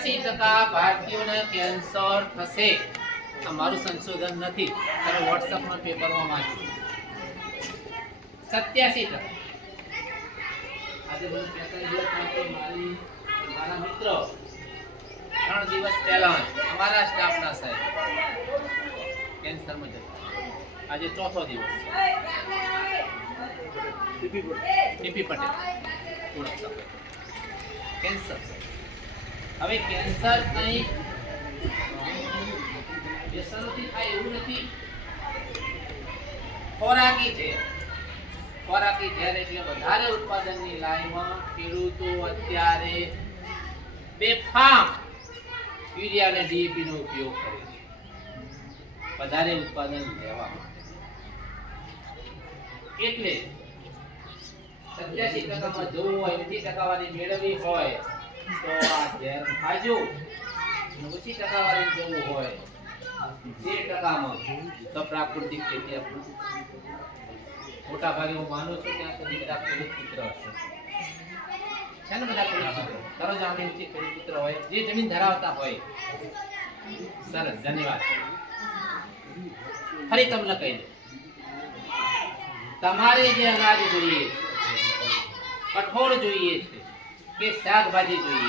87% ભારતીયોને કેન્સર થશે. આ મારું સંશોધન નથી, તમે વોટ્સએપમાં પેપરમાં વાંચો. 87%. આજે મને 45 દિવસ મારા મિત્ર 3 દિવસ પહેલા અમારા સ્ટાફના સાહેબ કેન્સરમાં જતા. આજે ચોથો દિવસ. T P Patel cancer. હવે કેન્સર કંઈ વ્યસનથી થાય એવું નથી, ખોરાકી છે. ખોરાકી ઝેર એટલે વધારે ઉત્પાદનની લાઈનમાં ખેડૂતો અત્યારે બેફામ યુરિયા અને ડીએપી નો ઉપયોગ કરે છે વધારે ઉત્પાદન લેવા માટે. એટલે 87%માં જવું હોય, 80% મેળવવી હોય તો આ ઝેર ખાજો. 80% જવું હોય 2%માં તો પ્રાકૃતિક ખેતી આપણું. મોટા ભાગે હું માનું છું ત્યાં સુધી બધા ખેડૂત પુત્ર હશે છે ને, બધા ખેડૂત પુત્ર તરજામણી ઊંચી ખેડૂત પુત્ર હોય, જે જમીન ધરાવતા હોય. સરસ, ધન્યવાદ. ફરી તમને કહી દઉં, તમારે જે અનાજ જોઈએ, કઠોળ જોઈએ છે કે શાકભાજી જોઈએ